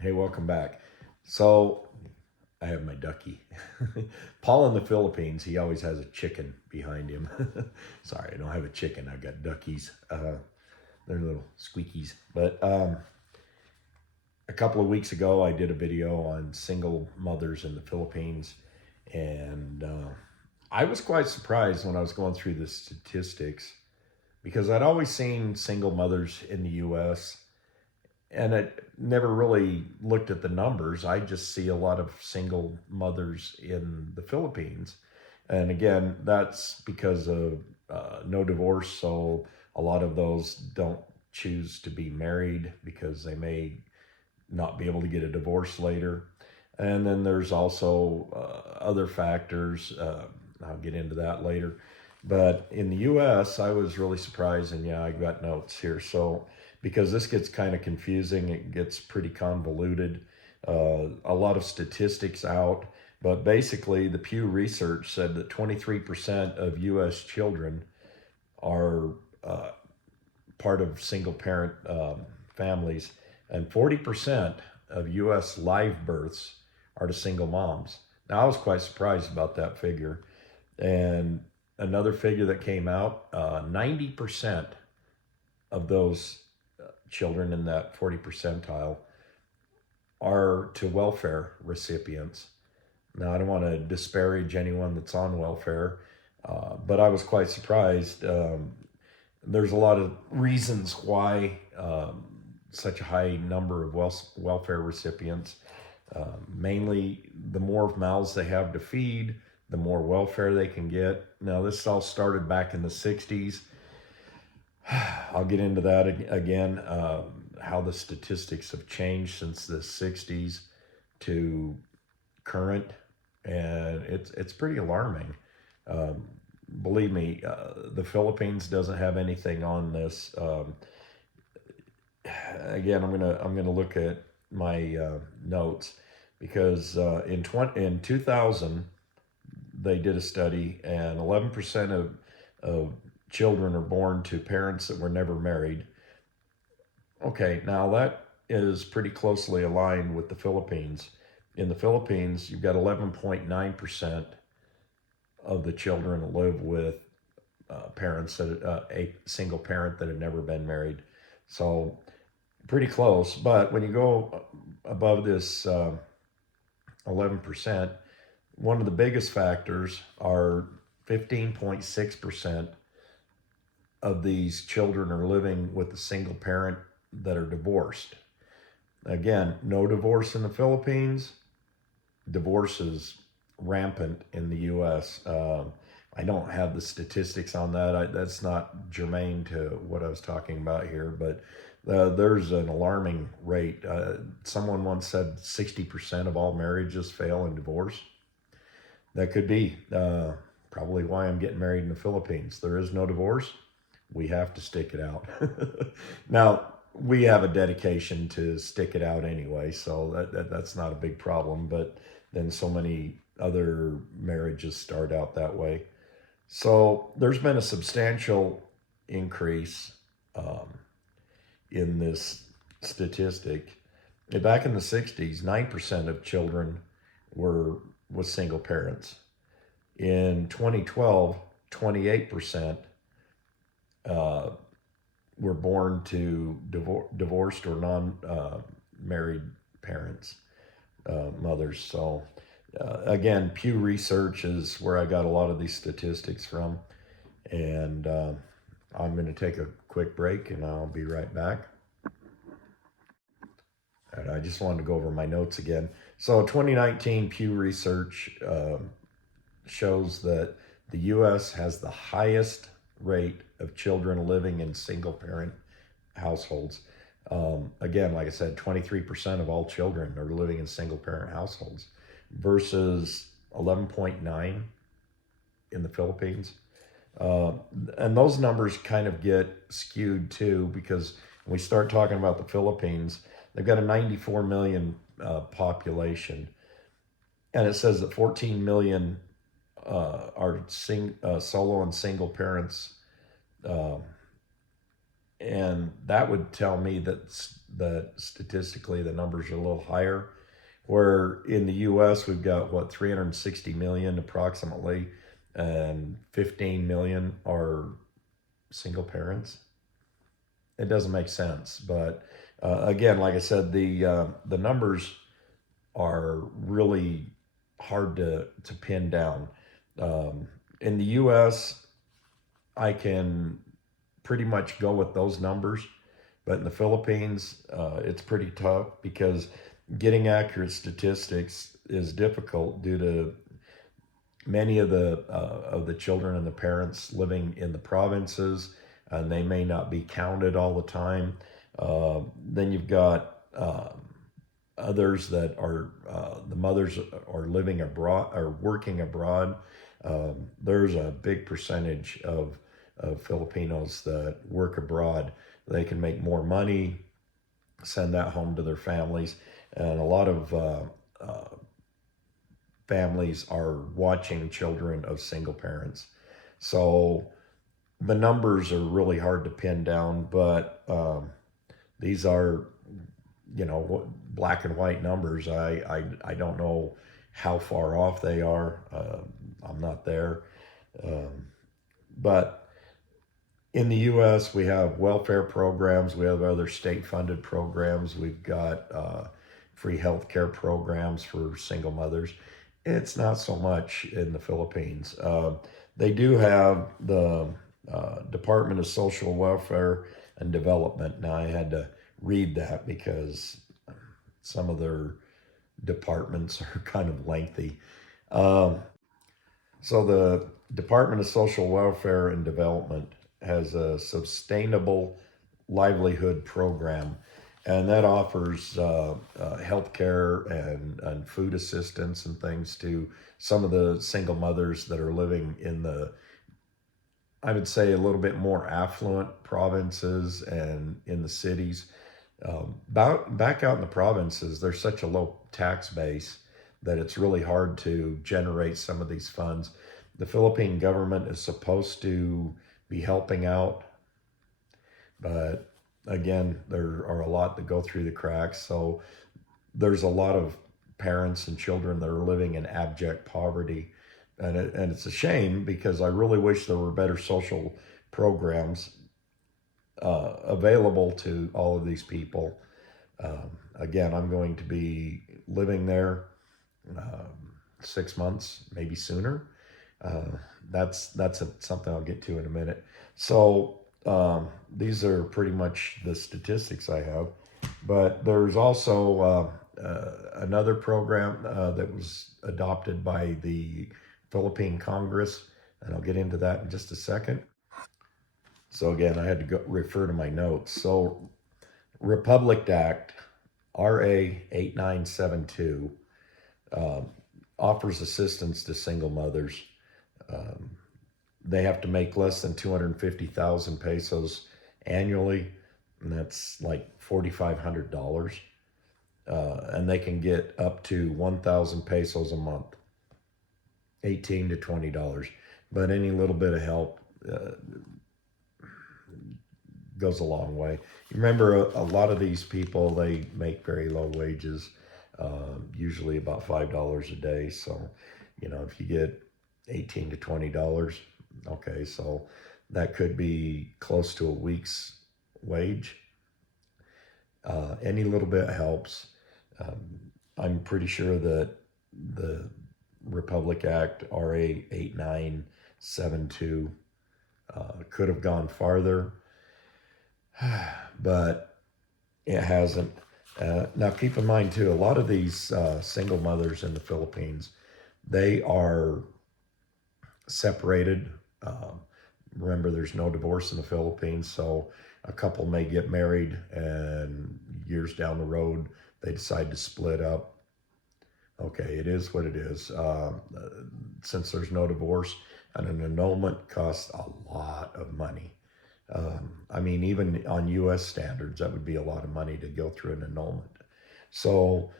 Hey, welcome back. So I have my ducky. Paul in the Philippines, he always has a chicken behind him. Sorry, I don't have a chicken. I've got duckies. They're little squeakies. But a couple of weeks ago, I did a video on single mothers in the Philippines. And I was quite surprised when I was going through the statistics because I'd always seen single mothers in the US and I never really looked at the numbers. I just see a lot of single mothers in the Philippines. And again, that's because of no divorce. So a lot of those don't choose to be married because they may not be able to get a divorce later. And then there's also other factors. I'll get into that later. But in the US, I was really surprised. And yeah, I got notes here. So because this gets kind of confusing, it gets pretty convoluted. A lot of statistics out. But basically, the Pew Research said that 23% of US children are part of single parent families, and 40% of US live births are to single moms. Now, I was quite surprised about that figure. And another figure that came out 90% of those children in that 40 percentile are to welfare recipients. Now, I don't want to disparage anyone that's on welfare, but I was quite surprised. There's a lot of reasons why such a high number of welfare recipients. Mainly, the more mouths they have to feed, the more welfare they can get. Now, this all started back in the 60s. I'll get into that again, how the statistics have changed since the 60s to current, and it's pretty alarming. Um, Believe me, the Philippines doesn't have anything on this. Again, I'm gonna look at my notes because in 2000 they did a study, and 11% of children are born to parents that were never married. Okay, now that is pretty closely aligned with the Philippines. In the Philippines, you've got 11.9% of the children live with parents that a single parent that have never been married. So pretty close. But when you go above this 11%, one of the biggest factors are 15.6% of these children are living with a single parent that are divorced. Again, no divorce in the Philippines. Divorce is rampant in the U.S. I don't have the statistics on that. That's not germane to what I was talking about here, but there's an alarming rate. Someone once said 60% of all marriages fail in divorce. That could be probably why I'm getting married in the Philippines. There is no divorce. We have to stick it out. Now, we have a dedication to stick it out anyway, so that's not a big problem. But then so many other marriages start out that way. So there's been a substantial increase um, in this statistic. Back in the 60s, 9% of children were with single parents. In 2012, 28% uh, were born to divorced or non-married parents, mothers. So again, Pew Research is where I got a lot of these statistics from. And I'm going to take a quick break and I'll be right back. And I just wanted to go over my notes again. So 2019 Pew Research shows that the U.S. has the highest rate of children living in single parent households. Again, like I said, 23% of all children are living in single parent households versus 11.9 in the Philippines. Uh, and those numbers kind of get skewed too because when we start talking about the Philippines, they've got a 94 million population, and it says that 14 million are solo and single parents uh, and that would tell me that statistically the numbers are a little higher. Where in the U.S. we've got what 360 million approximately, and 15 million are single parents. It doesn't make sense, but again, like I said, the numbers are really hard to pin down. In the U.S., I can pretty much go with those numbers, but in the Philippines, it's pretty tough because getting accurate statistics is difficult due to many of the children and the parents living in the provinces, and they may not be counted all the time. Then you've got others that are the mothers are living abroad or working abroad. There's a big percentage of Filipinos that work abroad. They can make more money, send that home to their families, and a lot of families are watching children of single parents. So the numbers are really hard to pin down, but these are, black and white numbers. I don't know how far off they are. I'm not there. But in the U.S., we have welfare programs. We have other state-funded programs. We've got free health care programs for single mothers. It's not so much in the Philippines. They do have the Department of Social Welfare and Development. Now, I had to read that because some of their departments are kind of lengthy. Um, so the Department of Social Welfare and Development has a sustainable livelihood program, and that offers health care and food assistance and things to some of the single mothers that are living in the, I would say, a little bit more affluent provinces and in the cities. Back out in the provinces, there's such a low tax base that it's really hard to generate some of these funds. The Philippine government is supposed to be helping out, but again, there are a lot that go through the cracks. So there's a lot of parents and children that are living in abject poverty. And it's a shame because I really wish there were better social programs available to all of these people. Again, I'm going to be living there 6 months, maybe sooner. That's something I'll get to in a minute. So these are pretty much the statistics I have. But there's also another program that was adopted by the Philippine Congress, and I'll get into that in just a second. So again, I had to refer to my notes. So Republic Act, RA 8972, offers assistance to single mothers. Um, they have to make less than 250,000 pesos annually, and that's like $4,500. And they can get up to 1,000 pesos a month, $18 to $20. But any little bit of help goes a long way. You remember a lot of these people, they make very low wages, usually about $5 a day. So, if you get 18 to $20, okay, so that could be close to a week's wage. Any little bit helps. I'm pretty sure that the Republic Act, RA 8972, could have gone farther, but it hasn't. Now, keep in mind, too, a lot of these single mothers in the Philippines, they are separated. Remember, there's no divorce in the Philippines, so a couple may get married and years down the road, they decide to split up. Okay, it is what it is. Since there's no divorce, and an annulment costs a lot of money. I mean, even on U.S. standards, that would be a lot of money to go through an annulment. So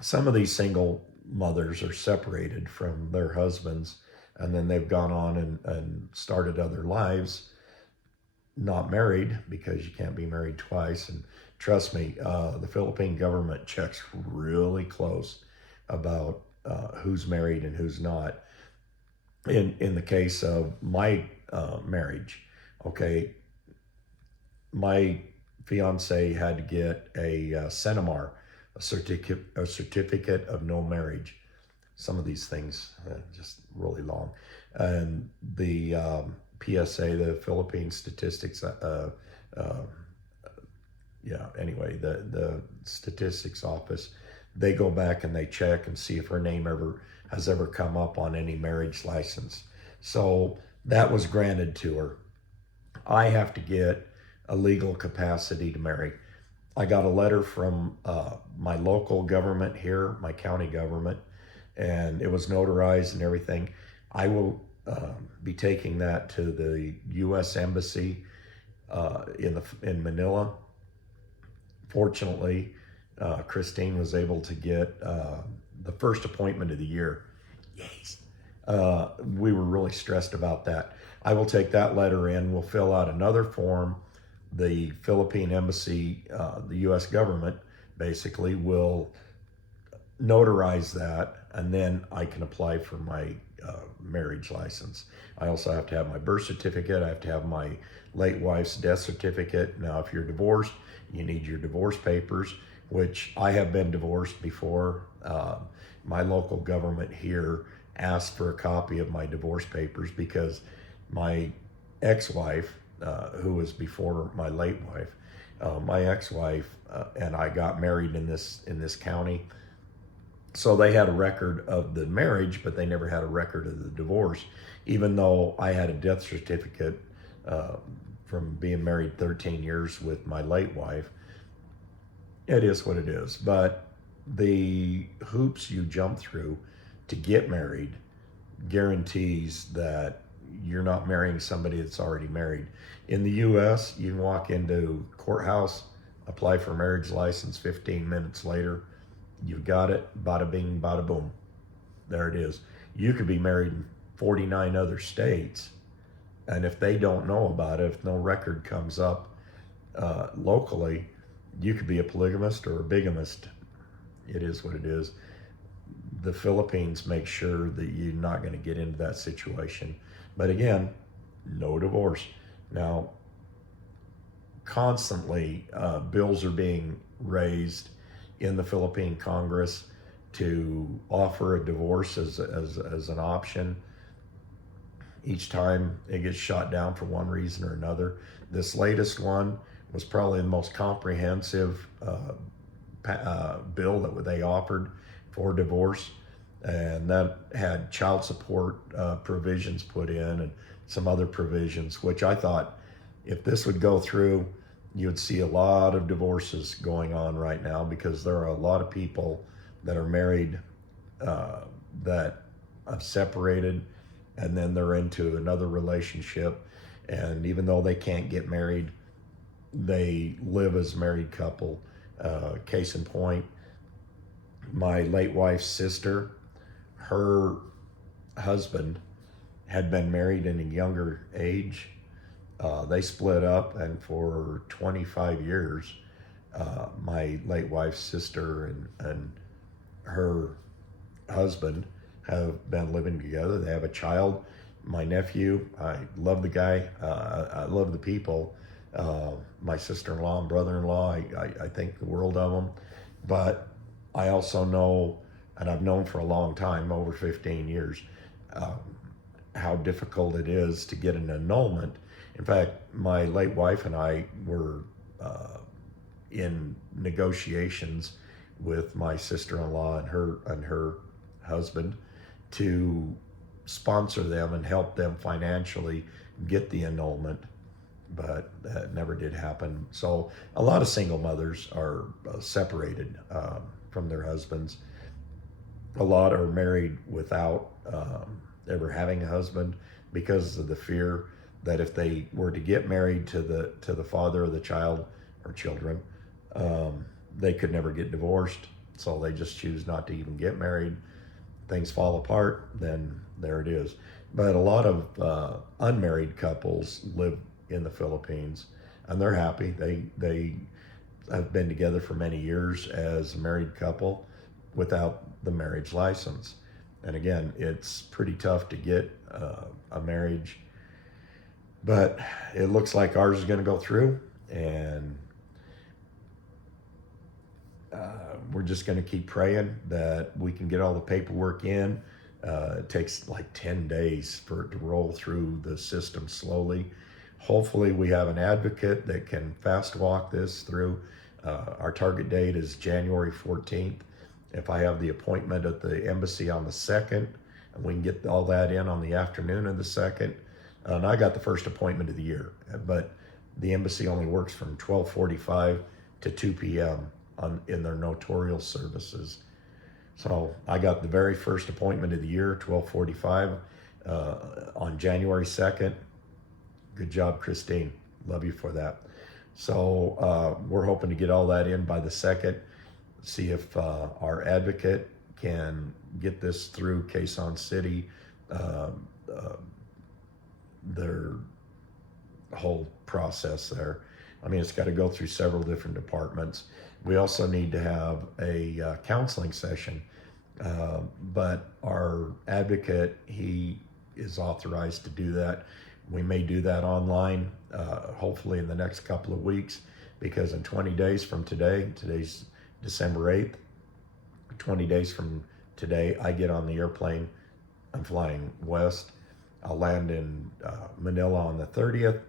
some of these single mothers are separated from their husbands, and then they've gone on and started other lives. not married, because you can't be married twice. And trust me, the Philippine government checks really close about who's married and who's not. In the case of my marriage, okay, my fiance had to get a CENIMAR, a certificate of no marriage. Some of these things just really long, and the PSA, the Philippine Statistics, yeah. Anyway, the statistics office, they go back and they check and see if her name has ever come up on any marriage license. So that was granted to her. I have to get a legal capacity to marry. I got a letter from my local government here, my county government, and it was notarized and everything. I will be taking that to the U.S. Embassy in Manila. Fortunately, Christine was able to get the first appointment of the year. Yes. We were really stressed about that. I will take that letter in. We'll fill out another form. The Philippine Embassy, the U.S. government, basically will notarize that, and then I can apply for my marriage license. I also have to have my birth certificate. I have to have my late wife's death certificate. Now, if you're divorced, you need your divorce papers, which I have been divorced before. My local government here asked for a copy of my divorce papers because my ex-wife, who was before my late wife, my ex-wife and I got married in this county. So they had a record of the marriage, but they never had a record of the divorce, even though I had a death certificate from being married 13 years with my late wife. It is what it is. But the hoops you jump through to get married guarantees that you're not marrying somebody that's already married. In the U.S., you can walk into courthouse, apply for a marriage license, 15 minutes later, you've got it, bada bing, bada boom. There it is. You could be married in 49 other states, and if they don't know about it, if no record comes up locally, you could be a polygamist or a bigamist. It is what it is. The Philippines make sure that you're not going to get into that situation. But again, no divorce. Now, constantly bills are being raised in the Philippine Congress to offer a divorce as an option. Each time it gets shot down for one reason or another. This latest one was probably the most comprehensive bill that they offered for divorce, and that had child support provisions put in and some other provisions, which I thought if this would go through, you'd see a lot of divorces going on right now, because there are a lot of people that are married that have separated and then they're into another relationship, and even though they can't get married, they live as a married couple. Case in point, my late wife's sister, her husband had been married in a younger age. They split up, and for 25 years, my late wife's sister and her husband have been living together. They have a child. My nephew, I love the guy. I love the people. My sister-in-law and brother-in-law, I think the world of them. But I also know, and I've known for a long time, over 15 years, how difficult it is to get an annulment. In fact, my late wife and I were in negotiations with my sister-in-law and her husband to sponsor them and help them financially get the annulment, but that never did happen. So a lot of single mothers are separated from their husbands. A lot are married without ever having a husband, because of the fear that if they were to get married to the father of the child or children, they could never get divorced. So they just choose not to even get married. Things fall apart, then there it is. But a lot of unmarried couples live in the Philippines, and they're happy. They have been together for many years as a married couple without the marriage license. And again, it's pretty tough to get a marriage, but it looks like ours is going to go through, and we're just going to keep praying that we can get all the paperwork in. It takes like 10 days for it to roll through the system slowly. Hopefully we have an advocate that can fast walk this through. Our target date is January 14th. If I have the appointment at the embassy on the 2nd, and we can get all that in on the afternoon of the 2nd, and I got the first appointment of the year, but the embassy only works from 12:45 to 2 p.m. In their notarial services. So I got the very first appointment of the year, 12:45, on January 2nd. Good job, Christine. Love you for that. So we're hoping to get all that in by the 2nd. See if our advocate can get this through Quezon City, their whole process there. I mean, it's got to go through several different departments. We also need to have a counseling session, but our advocate, he is authorized to do that. We may do that online, hopefully in the next couple of weeks, because in 20 days from today, today's December 8th, 20 days from today, I get on the airplane. I'm flying west. I'll land in Manila on the 30th.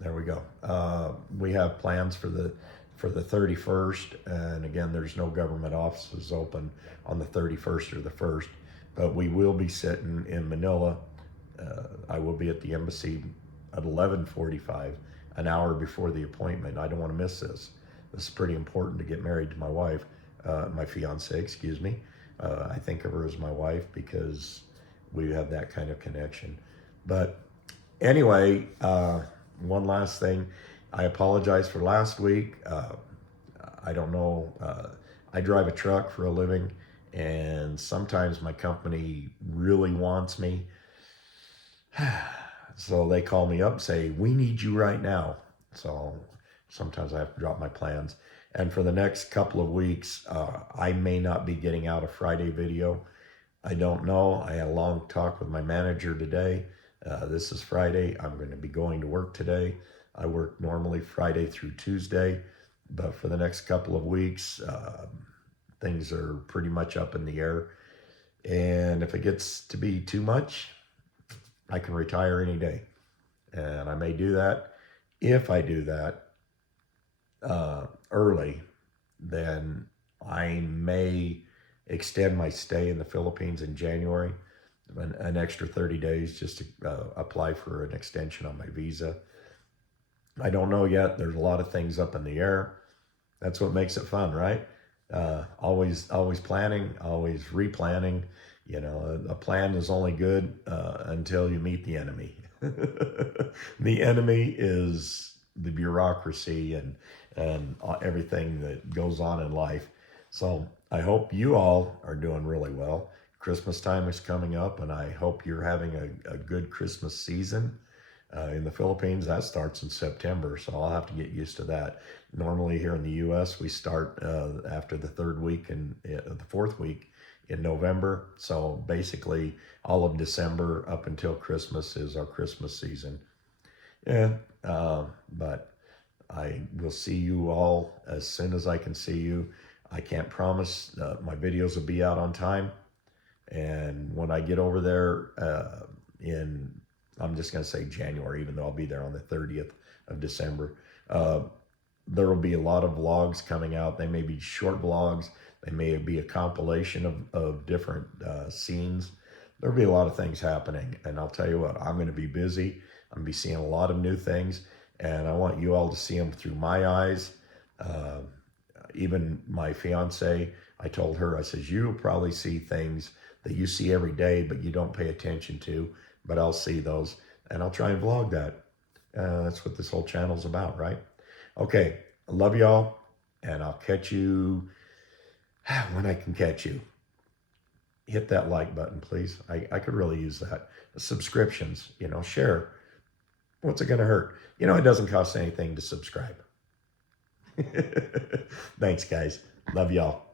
There we go. We have plans for the 31st, and again, there's no government offices open on the 31st or the 1st, but we will be sitting in Manila. I will be at the embassy at 11:45, an hour before the appointment. I don't want to miss this. This is pretty important to get married to my wife, my fiance, excuse me. I think of her as my wife because we have that kind of connection. But anyway, one last thing. I apologize for last week. I don't know. I drive a truck for a living, and sometimes my company really wants me. So they call me up and say, we need you right now. So sometimes I have to drop my plans. And for the next couple of weeks, I may not be getting out a Friday video. I don't know. I had a long talk with my manager today. This is Friday. I'm going to be going to work today. I work normally Friday through Tuesday, but for the next couple of weeks, things are pretty much up in the air. And if it gets to be too much, I can retire any day. And I may do that. If I do that early, then I may extend my stay in the Philippines in January, an extra 30 days just to apply for an extension on my visa. I don't know yet. There's a lot of things up in the air. That's what makes it fun, right? Always planning, always replanning. You know, a plan is only good until you meet the enemy. The enemy is the bureaucracy and everything that goes on in life. So I hope you all are doing really well. Christmas time is coming up, and I hope you're having a good Christmas season. In the Philippines, that starts in September, so I'll have to get used to that. Normally here in the U.S., we start after the third week and the fourth week in November. So basically, all of December up until Christmas is our Christmas season. Yeah, but I will see you all as soon as I can see you. I can't promise my videos will be out on time. And when I get over there I'm just going to say January, even though I'll be there on the 30th of December. There will be a lot of vlogs coming out. They may be short vlogs. They may be a compilation of different scenes. There'll be a lot of things happening. And I'll tell you what, I'm going to be busy. I'm going to be seeing a lot of new things. And I want you all to see them through my eyes. Even my fiance, I told her, I says, you'll probably see things that you see every day, but you don't pay attention to. But I'll see those, and I'll try and vlog that. That's what this whole channel's about, right? Okay, I love y'all, and I'll catch you when I can catch you. Hit that like button, please. I could really use that. Subscriptions, share. What's it going to hurt? You know, it doesn't cost anything to subscribe. Thanks, guys. Love y'all.